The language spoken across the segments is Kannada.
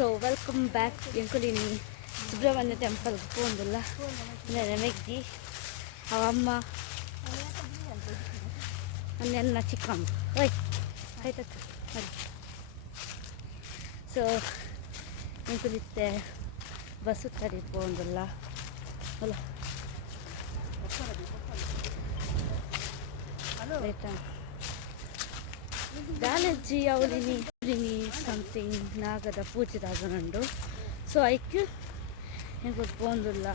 ಸೊ ವೆಲ್ಕಮ್ ಬ್ಯಾಕ್ ಎಂಕುಲಿನಿ ಸುಬ್ರಹ್ಮಣ್ಯ ಟೆಂಪಲ್ಗೆ ಹೋಗಿಲ್ಲ ನೆನಗಿ ಅವಮ್ಮ ನನ್ನ ಚಿಕ್ಕಮ್ಮ ಓಯ್ ಆಯ್ತಕ್ಕ ಸೊ ಎಂಕುಲಿತ್ತೆ ಬಸ್ಸು ತಡಿ ಹೋಗಿಲ್ಲ ಅಲ್ಲ ಆಯ್ತಾ ದಾಲಜ್ಜಿ ಅವಳಿನಿ ಸಂಥಿಂಗ್ ನಾಗದ ಪೂಜೆದಾಗ ನಂಡು ಸೊ ಐಕ್ ಹೆಂಗೆ ಹೋಗಿಲ್ಲ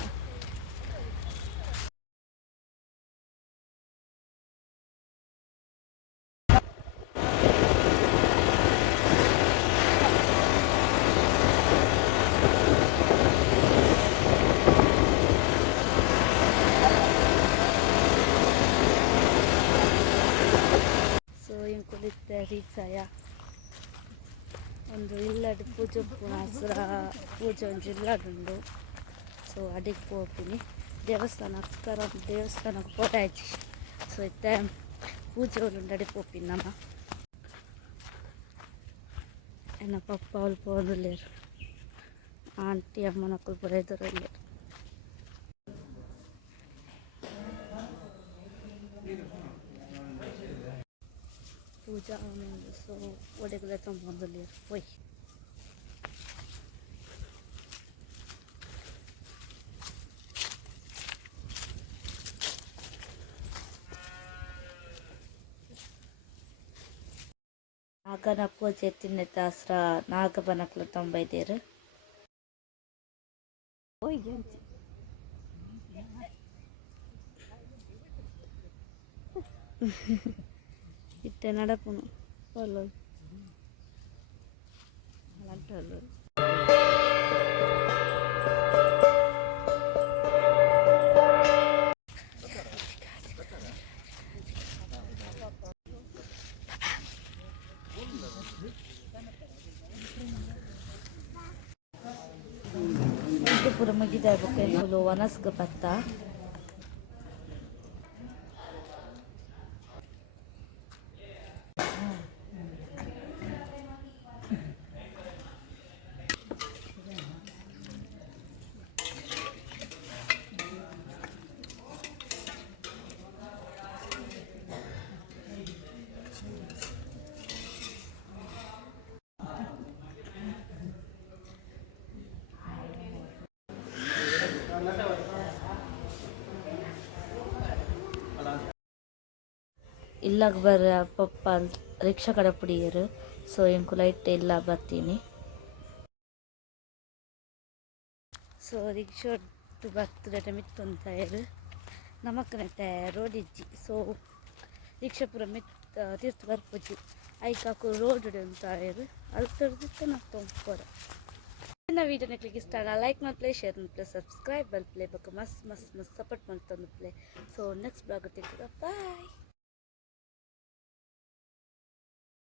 ಕುಳಿತೆ ರೀಸಾಯ ಒಂದು ಇಲ್ಲದ ಪೂಜೆ ಹಸಿರ ಪೂಜೆ ಒಂದು ಇಲ್ಲದುಂಡು ಸೊ ಅಡಿಗೆ ಹೋಗ್ತೀನಿ ದೇವಸ್ಥಾನಕ್ಕೆ ಹೋದಾಯ್ತು ಸೊ ಇತ್ತೆ ಪೂಜೆ ಒಂದು ಅಡಿಗೆ ಹೋಗ್ತೀನಿ ನಮ್ಮ ಎನ್ನ ಪಪ್ಪ ಅವ್ರು ಹೋದಲ್ಲೇರು ಆಂಟಿ ಅಮ್ಮನಕ್ಕಳು ಬರೋದರಲ್ಲೇ पूजा सो ಒಡೆಗಲೆ ತೊಗೊಂಬಂದಲ್ಲಿ ಹೋಯ್ ನಾಗನ ಪೂಜೆ ತಿನ್ನತ ಹಸ್ರ ನಾಗಬನಕ್ಲು ತೊಂಬೈದೇರು ಹೋಯ್ ಇತ್ತೆ ನಡಪುನು ಒಳ್ಳೆ ಅಂಟಲು ಪೂರ ಮುಗಿದಾಗಬೇಕು ವನಸ್ಗ ಭತ್ತ ಇಲ್ಲಾಗ ಬರ್ರ ಪಪ್ಪ ರಿಕ್ಷಾ ಕಡೆ ಪುಡಿಯರು ಸೊ ಎಂಕು ಲೈಟ್ ಇಲ್ಲ ಬರ್ತೀನಿ ಸೊ ರಿಕ್ಷಾ ಬರ್ತದೆ ಮಿತ್ತೊಂದು ನಮಕ್ ನೆಟ್ಟೆ ರೋಡ್ ಇಜ್ಜಿ ಸೊ ರಿಕ್ಷಾ ಪೂರ ತೀರ್ಥ ಬರ್ಪುಜಿ ಐಕಾಕು ರೋಡ್ ಅಂತ ಅಲ್ಲಿ ತರ್ದಿತ್ತು ನಾವು ತೊಂಬರ ವಿಡಿಯೋನ ಕ್ಲಿಕ್ ಇಷ್ಟ ಲೈಕ್ ಮಾಡ್ಪ್ಲೇ ಶೇರ್ ಮಾಡ್ಪ್ಲೇ ಸಬ್ಸ್ಕ್ರೈಬ್ ಬಲ್ಪ್ಲೇ ಬೇಕು ಮಸ್ತ್ ಸಪೋರ್ಟ್ ಮಾಡ್ತಂದು ಪ್ಲೇ ಸೊ ನೆಕ್ಸ್ಟ್ ಬ್ಲಾಗ್ ಬಾಯ್